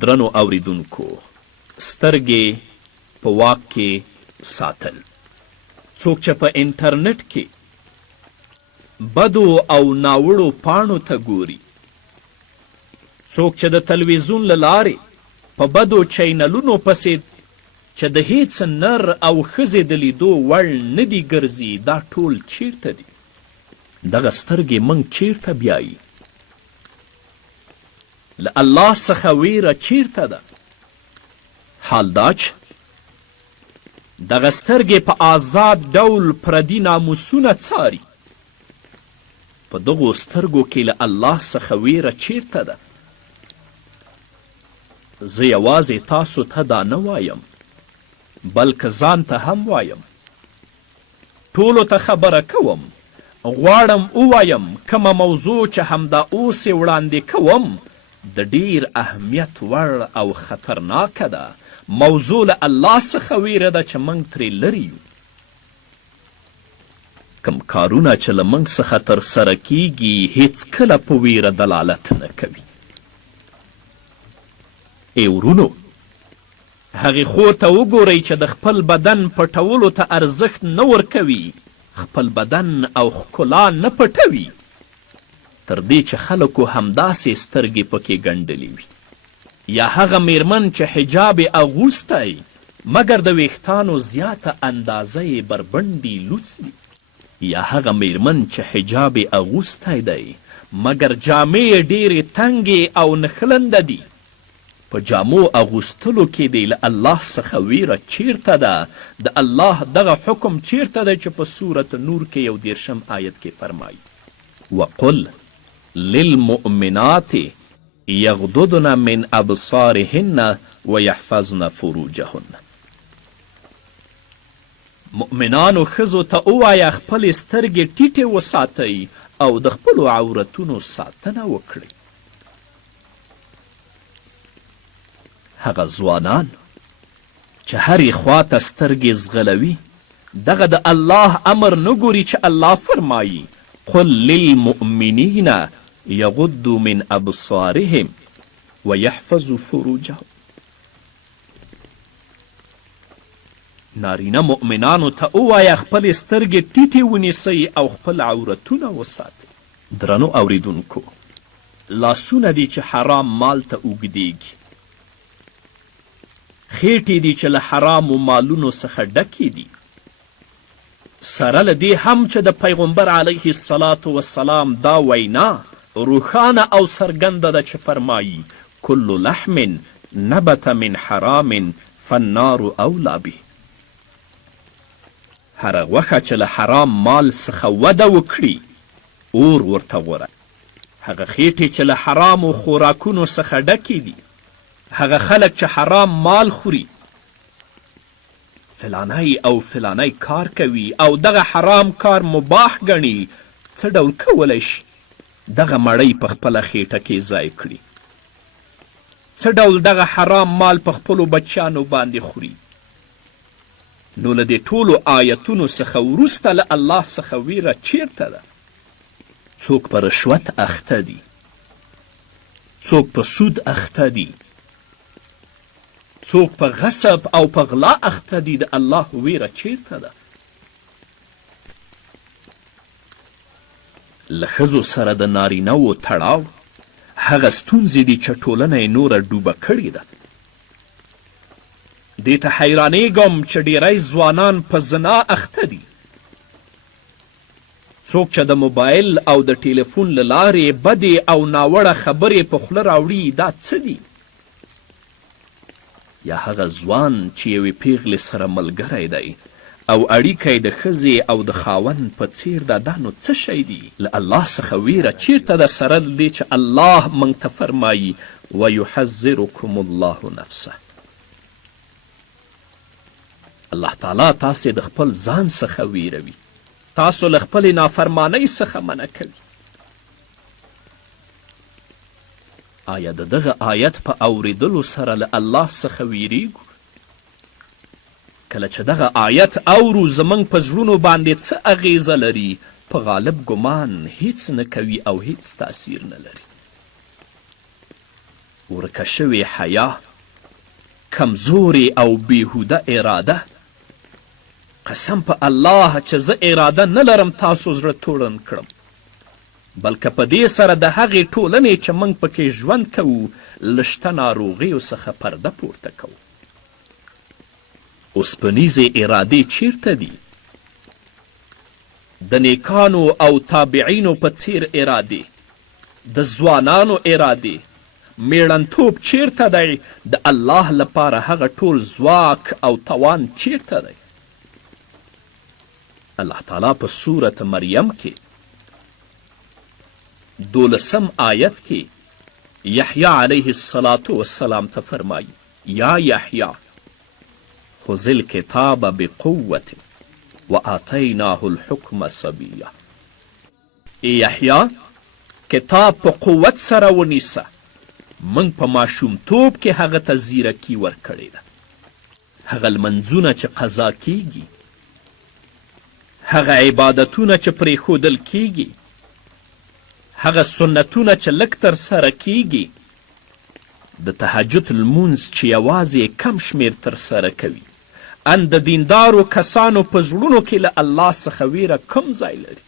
درنو اوریدونکو، سترګې په واک کې ساتل. څوک چې په انټرنټ کې بدو او ناوړو پاڼو ته ګوري، څوک چې د تلویزیون له لارې په بدو چینلونو پسې چې د هیڅ نر او ښځې د لیدو وړ نه دي ګرځي، دا ټول چیرته دي؟ دغه سترګې موږ چیرته بیایي؟ له الله څخه ویره چیرته ده؟ حال دا چې دغه سترګې په آزاد ډول پردي ناموسونه څاري. په دغو سترګو کې له الله څخه ویره چیرته ده؟ زه یوازې تاسو ته دا نه وایم، بلکې ځان ته هم وایم. ټولو ته خبره کوم، غواړم ووایم کومه موضوع چې همدا اوس یې وړاندې کوم د ډیر اهمیت وړ او خطرناکه ده. موضوع له الله څخه ویره ده چې موږ ترې لرې یو. کم کارونه چې له موږ څخه ترسره کیږي هیڅکله په ویره دلالت نه کوي. ای ورونو، هغې خور ته وګورئ چې د خپل بدن پټولو ته ارزښت نه ورکوي، خپل بدن او ښکلا نه پټوي، تر دې چې خلکو همداسې سترګې پکې ګنډلې وي. یا هغه میرمن چې حجاب یې اغوستی مګر د ویښتانو زیاته اندازه یې بربنډي لوڅ دي. یا هغه میرمن چې حجاب یې اغوستی دی مګر جامې یې ډېرې تنګې او نښلنده دي. په جامو اغوستلو کې دی له الله څخه ویره چیرته ده؟ د الله دغه حکم چیرته دی چې په سورة نور کې 11 آیت کې فرمایي: وقل للمؤمنات یغضضن من ابصارهن ویحفظن فروجهن. مؤمنانو ښځو ته ووایه خپلې سترګې ټیټې وساتئ او د خپلو عورتونو ساتنه وکړئ. هغه ځوانان چې هرې خواته سترګې ځغلوي دغه د الله امر نه ګوري چې الله فرمایي: قل للمؤمنین یغضوا من ابصارهم ویحفظوا فروجهم. نارینه مؤمنانو ته ووایه خپلې سترګې ټیټې ونیسئ او خپل عورتونه وساتئ. درنو اوریدونکو، لاسونه دي چې حرام مال ته اوږدیږي، خیټې دي چې له حرامو مالونو څخه ډکې دي، سره له دې هم چې د پیغمبر علیه الصلاة والسلام دا وینا روښانه او څرګنده ده چې فرمایي: کل لحم نبت من حرام فالنار اولی به. هره غوښه چې له حرام مال څخه وده وکړي اور ورته غوره. هغه خیټې چې له حرامو خوراکونو څخه ډکې دي، هغه خلک چې حرام مال خوري، فلانی او فلانی کار کوي او دغه حرام کار مباح ګڼي، څه ډول کولی شي دغه مړۍ په خپله خیټه کې ځای کړي؟ څه ډول دغه حرام مال په خپلو بچیانو باندې خوري؟ نو له دې ټولو آیتونو څخه وروسته له الله څخه ویره چیرته ده؟ څوک په رشوت اخته دي، څوک په سود اخته دي، څوک په غصب او په غلا اخته دي، د الله ویره چیرته ده؟ له ښځو سره د نارینهو تړاو هغه ستونزې دي چې ټولنه یې نوره ډوبه کړې ده. دې ته حیرانېږم چې ډیری ځوانان په زنا اخته دي. څوک چې د موبایل او د ټلیفون له لارې بدې او ناوړه خبرې په خوله راوړي، دا څه دي؟ یا هغه ځوان چې یوې پیغلې سره ملګری دی او اړیکه یې د ښځې او د خاوند په څیر ده، دا نو څه شی دی؟ له الله څخه ویره چیرته ده؟ سره له دې چې الله موږ ته فرمایي: ویحذرکم الله نفسه. الله تعالی تاسې د خپل ځان څخه ویروي، تاسو له خپلې نافرمانۍ څخه منع کوي. آیا د دغه آیت په اوریدلو سره له الله څخه ویریږو؟ کله چې دغه آیت اورو زموږ په زړونو باندې څه اغیزه لري؟ په غالب ګمان هیڅ نه کوي او هیڅ تاثیر نه لري. ورکه شوې حیا، کمزورې او بیهوده اراده. قسم په الله چې زه اراده نه لرم تاسو زړه توړن کړم، بلکې په دې سره د هغې ټولنې چې موږ پکې ژوند کوو له شته ناروغیو څخه پرده پورته کوو. اوسپنیزې ارادې چیرته دي؟ د نیکانو او تابعینو په څیر ارادې، د ځوانانو ارادې، میړنتوب چیرته دی؟ د الله لپاره هغه ټول ځواک او توان چیرته دی؟ الله تعالی په سورت مریم کې 12 آیت کې یحیی علیه السلام ته فرمایي یا یحیی خذ الکتاب بقوة وآتیناه الحکم صبیا. ای یحیی کتاب په قوت سره ونیسه، موږ په ماشومتوب کې هغه ته زیرکي ورکړې ده. هغه لمنځونه چې قضا کیږي، هغه عبادتونه چې پرېښودل کیږي، هغه سنتونه چې لږ ترسره کیږي، د تهجد لمونځ چې یوازې کم شمیر ترسره کوي، ان د دیندارو کسانو په زړونو کې له الله څخه ویره کم ځای لري.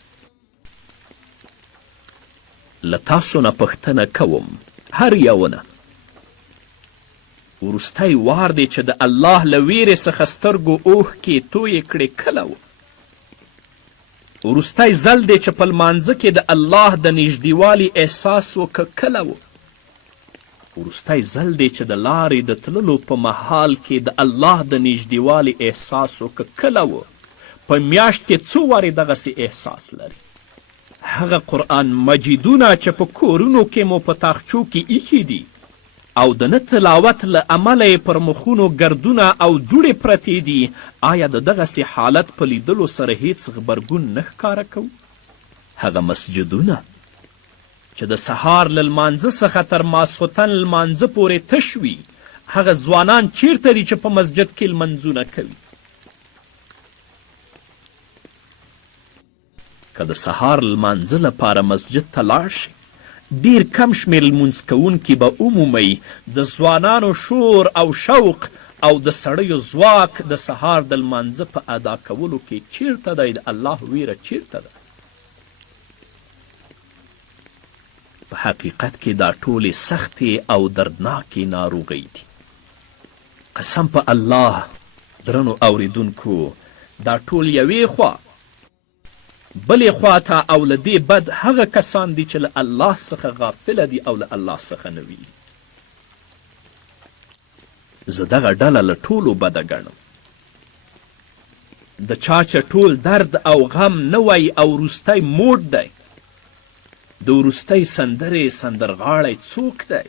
له تاسو نه پوښتنه کوم هر یوونه، وروستی وار دی چې د الله له ویرې څخه سترګو اوښکې تویې کړې کله و؟ وروستی ځل دی چې په لمانځه کې د الله د نږدېوالي احساس وکړه کله و؟ وروستی ځل دی چې د لارې د تللو په مهال کې د الله د نږدېوالي احساس وکړه کله و؟ په میاشت کې څو وارې دغسې احساس لري؟ هغه قرآن مجیدونه چې په کورونو کې مو په تاخچو کې ایښي دي او د نه تلاوت له امله یې پر مخونو ګردونه او دوړې پرتې دي، آیا د دغسې حالت په لیدلو سره هیڅ غبرګون نه ښکاره کوو؟ هغه مسجدونه چې د سهار له لمانځه څخه تر ماسخوتن لمانځه پورې تش وي، هغه ځوانان چیرته دي چې په مسجد کې لمنځونه کوي؟ که د سهار لمانځه لپاره مسجد ته لاړ شي، ډیر کم شمیر لمونځ کوونکي به ومومئ د ځوانانو شور او شوق او د سړیو ځواک د سهار د لمانځه په ادا کولو کې چیرته دی؟ د الله ویره چیرته ده؟ په حقیقت کې دا ټولې سختې او دردناکې ناروغۍ دي. قسم په الله درنو اوریدونکو، دا ټول یوې خوا، بلې خواته او له دې بد هغه کسان دي چې له الله څخه غافله دي او له الله څخه نه وي. زه دغه ډله له ټولو بده ګڼم. د چا چې ټول درد او غم نه وی او وروستی موډ دی، د وروستۍ سندرې سندرغاړی څوک دی؟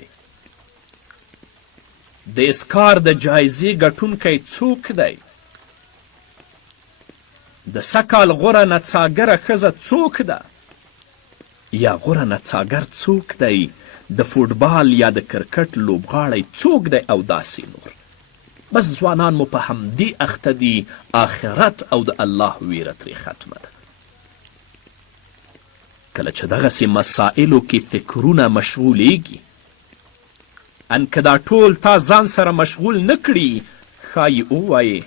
د اسکار د جایزې ګټونکی څوک دی؟ د سږکال غوره نڅاګره ښځه څوک ده؟ یا غوره نڅاګر څوک دی؟ د فوټبال یا د کرکټ لوبغاړی څوک دی؟ او داسې نور. بس ځوانان مو په همدې اخته دي، آخرت او د الله ویره ترې ختمه ده. کله چې دغسې مسائلو کې فکرونه مشغولیږي، ان که دا ټول تا ځان سره مشغول نه کړي، ښایي ووایې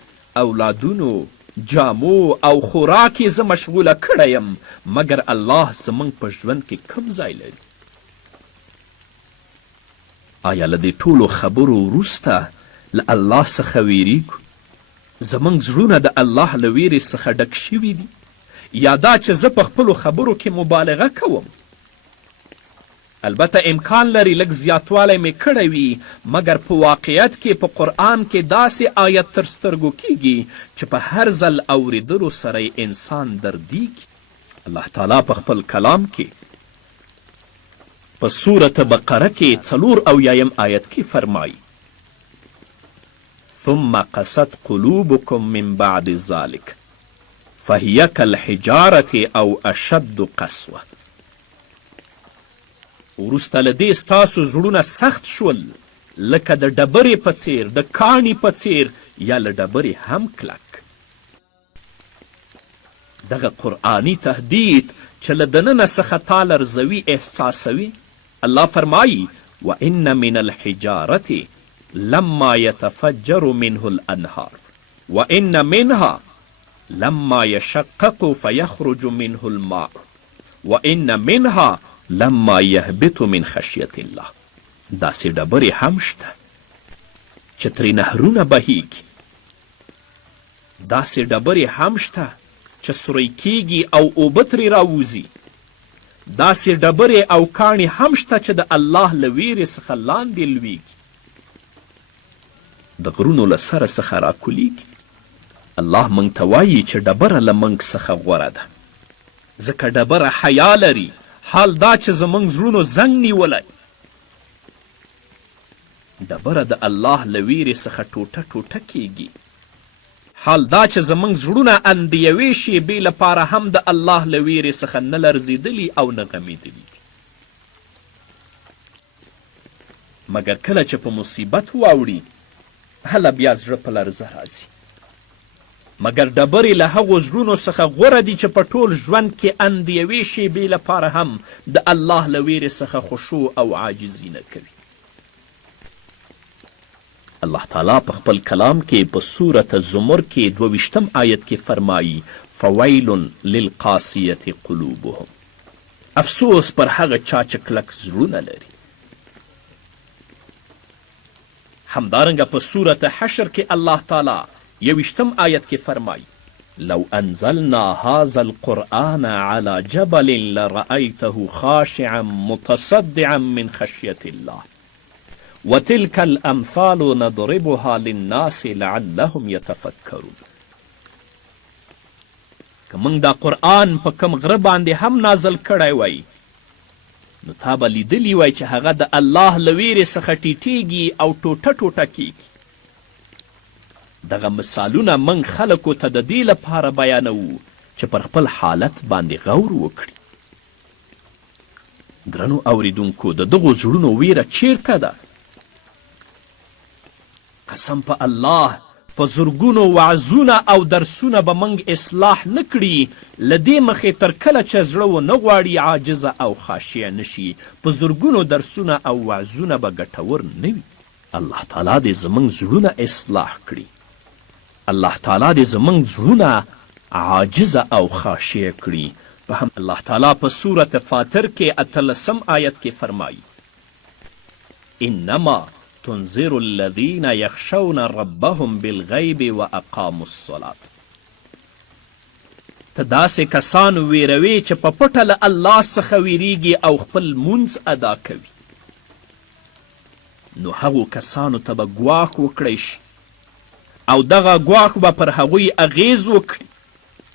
اولادونو، جامو او خوراک یې زه مشغوله کړی یم، مګر الله زموږ په ژوند کې کوم ځای لري؟ آیا له دې ټولو خبرو وروسته له الله څخه ویریږو؟ زموږ زړونه د الله له ویرې څخه ډک شوي دي؟ یا دا چې زه په خپلو خبرو کې مبالغه کوم؟ البته امکان لري لږ زیاتوالی مې کړی وي، مګر په واقعیت کې په قرآن کې داسې آیت تر سترګو کیږي چې په هر ځل اوریدلو سره یې انسان دردیږي. الله تعالی په خپل کلام کې په سورت بقره کې 84 آیت کې فرمایي ثم قست قلوبكم من بعد ذلك فهي كالحجارة او اشد قسوه. وروسته له دې ستاسو زړونه سخت شول لکه د ډبرې په څیر، د کاڼي په څیر، یا له ډبرې هم کلک. دغه قرآني تهدید چې له دننه څخه تا لرزوي احساسوي، الله فرمایي وإن من الحجارة لما يتفجر منه الأنهار وإن منها لما يشقق فيخرج منه الماء وإن منها لما يهبط من خشية الله. داسې ډبرې هم شته چې ترې نهرونه بهیږي، داسې ډبرې هم شته چې سوری کیږي او اوبه ترې راوځي، داسې ډبرې او کاڼي هم شته چې د الله له ویرې څخه لاندې لویږي، د غرونو له سره څخه راکولیږي. الله موږ ته وایي چې ډبره له موږ څخه غوره ده، ځکه ډبره حیا لري. حال دا چې زموږ زړونو زنګ نیولی، ډبره د الله له ویرې څخه ټوټه ټوټه کیږي. حال دا چې زموږ زړونه ان د یوې شیبې لپاره هم د الله له ویرې څخه نه لرزېدلي او نه غمیدلي دي، مګر کله چې په مصیبت واوړي هله بیا زړه په لرزه راځي. مګر ډبرې له هغو زړونو څخه غوره دي چې په ټول ژوند کې ان د یوې شیبې لپاره هم د الله له ویرې څخه خشوع او عاجزي نه کوي. الله تعالی په خپل کلام کې په سورة الزمر کې 22 آیت کې فرمایي فویل للقاسیة قلوبهم، افسوس پر هغه چا چې کلک زړونه لري. همدارنګه په سورة حشر کې الله تعالی 21 آیت کې فرمایي لو انزلنا هذا القرآن على جبل لرأيته خاشعا متصدعا من خشية الله وتلك الأمثال نضربها للناس لعلهم يتفكرون. که موږ دا قرآن په کم غره باندې هم نازل کړی وی نو تا به لیدلی وی چې هغه د الله له ویرې څخه ټیټیږي او ټوټه ټوټه کیږي. دغه مثالونه موږ خلکو ته د دې لپاره بیانوو چې پر خپل حالت باندې غور وکړي. درنو اوریدونکو، د دغو زړونو ویره چیرته ده؟ قسم په الله په زرګونو وعظونه او درسونه به موږ اصلاح نه کړي، له دې مخې تر کله چې زړه ونه غواړي عاجزه او خاشعه نشي، په زرګونو درسونه او وعظونه به ګټور نه وي. الله تعالی دې زموږ زړونه اصلاح کړي، الله تعالی دې زموږ زړونه عاجزه او خاشعه کړي. په هم الله تعالی په سورة فاطر کې 18 آیت کې فرمایي انما تنذر الذين يخشون ربهم بالغیب واقاموا الصلاة. ته داسې کسان ویروي چې په پټه له الله څخه ویریږي او خپل مونځ ادا کوي. نو هغو کسانو ته به ګواښ وکړی شي او دغه ګواښ به پر هغوی اغیز وکړي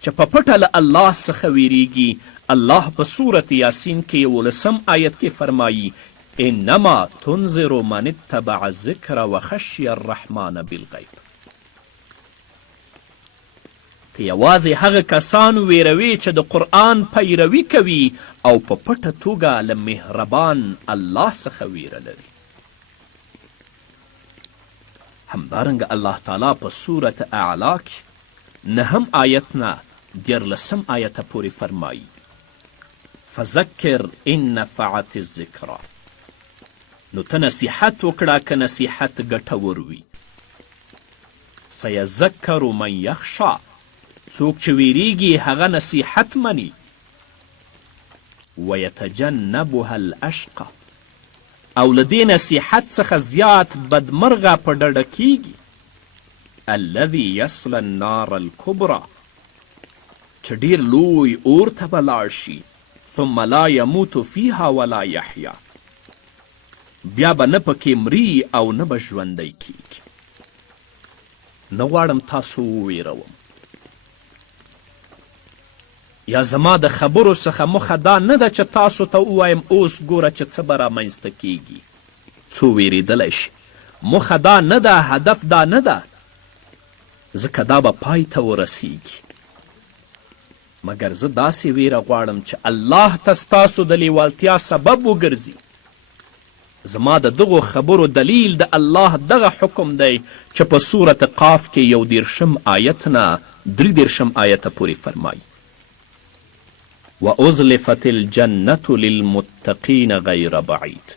چې په پټه له الله څخه ویریږي. الله په سورة یاسین کې 11 آیت کې فرمایي انما تنذر من اتبع الذکر وخشی الرحمن بالغیب. ته یوازې هغه کسان ویروي چې د قرآن پیروي کوي او په پټه توګه له مهربان الله څخه ویره لري. همدارنګه الله تعالی په سورة اعلا کې 9 آیت نه 14 آیته پورې فرمایي فذکر ان نفعت الذکرى. نو ته نصیحت وکړه که نصیحت ګټور وي. سیذکر من یخشا، څوک چې ویریږي هغه نصیحت مني. ویتجنبها الاشقى، او له دې نصیحت څخه زیات بدمرغه په ډډه کیږي. الذي یصل النار الکبرى، چې ډیر لوی اور ته به لاړ شي. ثم لا یموت فیها ولا یحیا، بیا به نه پکې مري او نه به ژوندی کیږي. نه غواړم تاسو وویروم، یا زما د خبرو څخه موخه دا نه ده چې تاسو ته ووایم اوس ګوره چې څه به رامنځته کیږي، څو ویریدلی شي. موخه دا نه ده، هدف دا نه ده، ځکه دا به پای ته ورسیږي. مګر زه داسې ویره غواړم چې الله ته ستاسو د لیوالتیا سبب وګرځي. زما د دغو خبرو دلیل د الله دغه حکم دی چې په سورة قاف کې 11 آیت نه 13 آیته پورې فرمایي وازلفت الجنة للمتقین غیر بعید.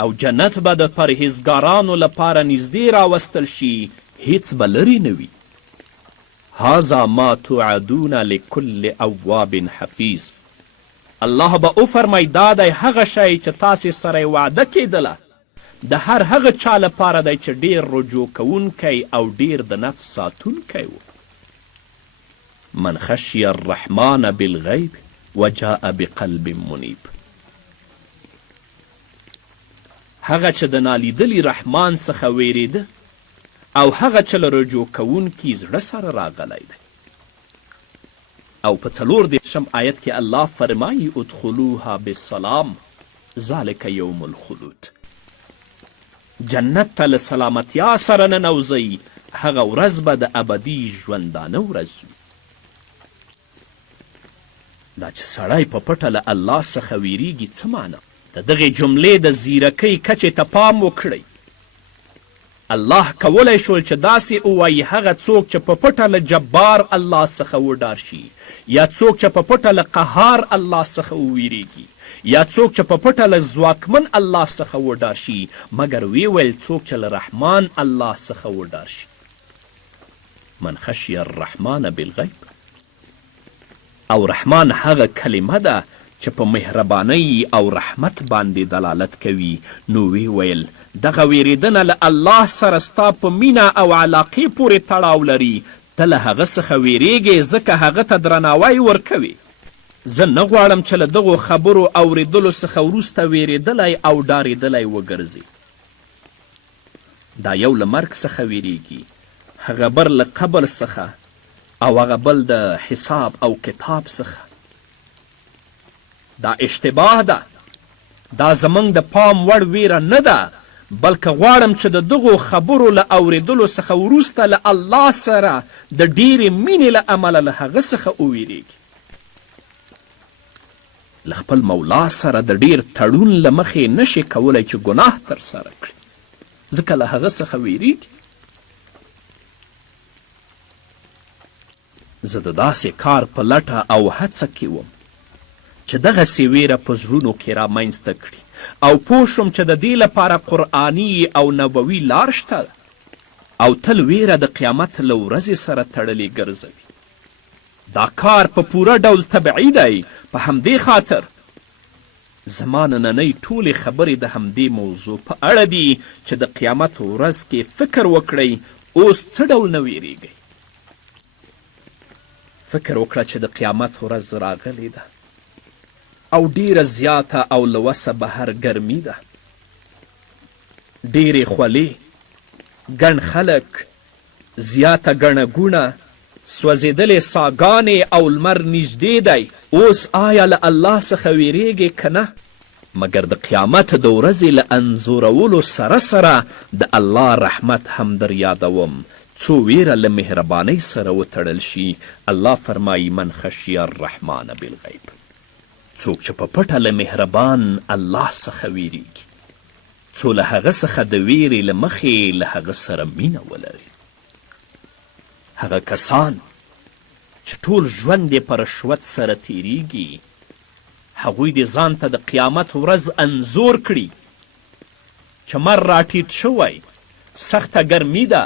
او جنت به د پرهیزګارانو لپاره نږدې راوستل شي، هیڅ به لرې نه وي. هذا ما توعدون لكل اواب حفیظ. الله به وفرمی دا دی هغه شی چې تاسې سره یې وعده کیدله د هر هغه چا لپاره دی چې ډیر رجوع کوونکی او ډیر د نفس ساتونکی و. من خشی الرحمن بالغیب وجاء بقلب منیب. هغه چې د نالیدلي رحمان څخه ویریده او هغه چې له رجوع کوونکي زړه سره راغلی دی. او په 34 آیت کې الله فرمایي ادخلوها بالسلام ذلک یوم الخلود. جنت ته له سلامتیا سره ننوځئ، هغه ورځ به د ابدي ژوندانه ورځ وي. دا چې سړی په پټه له الله څخه ویریږي څه معنی؟ د دغې جملې د زیرکۍ کچې ته پام وکړئ. الله کولی شول چې داسې ووایي هغه څوک چې په پټه له جبار الله څخه وډار شي، یا څوک چې په پټه له قهار الله څخه وویریږي، یا څوک چې په پټه له ځواکمن الله څخه وډار شي، مګر ویې ویل څوک چې له رحمان الله څخه وډار شي. من خشی الرحمن بالغیب. او رحمان هغه کلمه ده چې په مهربانۍ او رحمت باندې دلالت کوي. نو وی ویل دغه ویریدنه له الله سره ستا په مینه او علاقې پورې تړاو لري. ته له هغه څخه ویریږې ځکه هغه ته درناوی ورکوي. زه نه غواړم چې له دغو خبرو اوریدلو څخه وروسته ویریدلی او ډارېدلی وګرځي. دا یو له مرګ څخه ویریږي، هغه بر له قبر څخه، او هغه بل د حساب او کتاب څخه. دا اشتباه ده. دا زموږ د پام وړ ویره نه ده، بلکې غواړم چې د دغو خبرو له اوریدلو څخه وروسته له الله سره د ډیرې مینې له امله له هغه څخه وویریږي. له خپل مولا سره د ډیر تړون له مخې نشي کولی چې ګناه ترسره کړي، ځکه له هغه څخه ویریږي. زه د داسې کار په لټه او هڅه کې وم چې دغسې ویره په زړونو کې رامنځته کړي، او پوه شوم چې د دې لپاره قرآني او نبوي لار شته، او تل ویره د قیامت له ورځې سره تړلې ګرځوي. دا کار په پوره ډول طبیعي دی. په همدې خاطر زما نننۍ ټولې خبرې د همدې موضوع په اړه دي چې د قیامت ورځ کې فکر وکړئ اوس څه ډول نه ویریږئ. فکر وکړه چې د قیامت ورځ راغلې ده او ډیره زیاته او له وسه بهر ګرمي ده. ډیرې خولې، ګڼ خلک، زیاته ګڼه ګوڼه، سوځېدلې ساګانې او لمر نږدې دی. اوس آیا له الله څخه ویریږې که نه؟ مګر د قیامت د ورځې له انځورولو سره سره د الله رحمت هم در یادوم، څو ویره له مهربانۍ سره وتړل شي. الله فرمایي من خشی الرحمن بالغیب. څوک چې په پټه له مهربان الله څخه ویریږي، څو له هغه څخه د ویرې له مخې له هغه سره مینه ولري. هغه کسان چې ټول ژوند یې په رشوت سره تیریږي، هغوی دې ځان ته د قیامت ورځ انځور کړي چې مر راټیټ شوی، سخته ګرمي ده،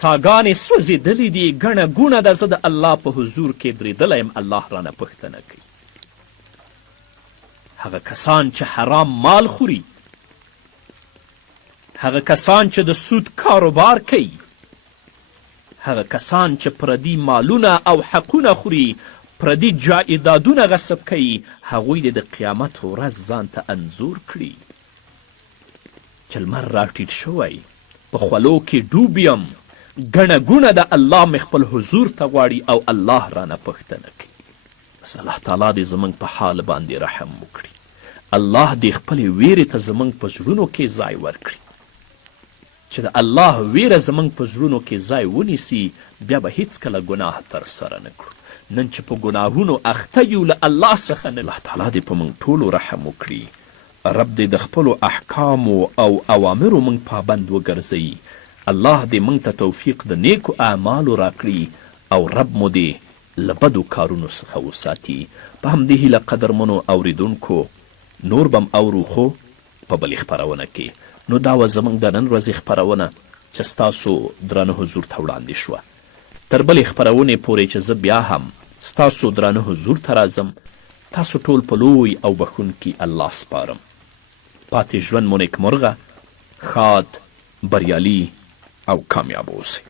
ساګانې سوځېدلې دي، ګڼه ګوڼه ده. زه د الله په حضور کې درېدلی یم، الله رانه پوښتنه کوي. هغه کسان چې حرام مال خوري، هغه کسان چې د سود کاروبار کوي، هغه کسان چې پردي مالونه او حقونه خوري، پردي جایدادونه غصب کوي، هغوی د قیامت ورځ ځان ته انځور کړي چې لمر راټیټ شوی، په خولو کې ډوب یم، ګڼه ګوڼه د الله مې خپل حضور ته غواړي او الله رانه پوښتنه کوي. بس الله تعالی دې زموږ په حال باندې رحم وکړي. الله دې خپلې ویرې ته زموږ په زړونو کې ځای ورکړي. چې د الله ویره زموږ په زړونو کې ځای ونیسي، بیا به هیڅکله ګناه ترسره نه کړو. نن چې په ګناهونو اخته یو له الله څخه نه. الله تعالی دې په موږ ټولو رحم وکړي. رب دې د خپلو احکامو او اوامرو موږ پابند وګرځوي. الله دې موږ ته توفیق د نیکو اعمالو راکړي او رب مو دې له بدو کارونو څخه وساتي. په همدې هیله قدرمنو اوریدونکو، نور بم اورو خو په بلې خپرونه کې. نو دا وه زموږ د نن ورځې خپرونه چې ستاسو درانه حضور ته وړاندې شوه. تر بلې خپرونې پورې چې زه بیا هم ستاسو درانه حضور ته راځم، تاسو ټول په لوی او بخښونکي الله سپارم. پاتې ژوند مو نیکمرغه، ښاد، بریالي او کامیاب اوسئ.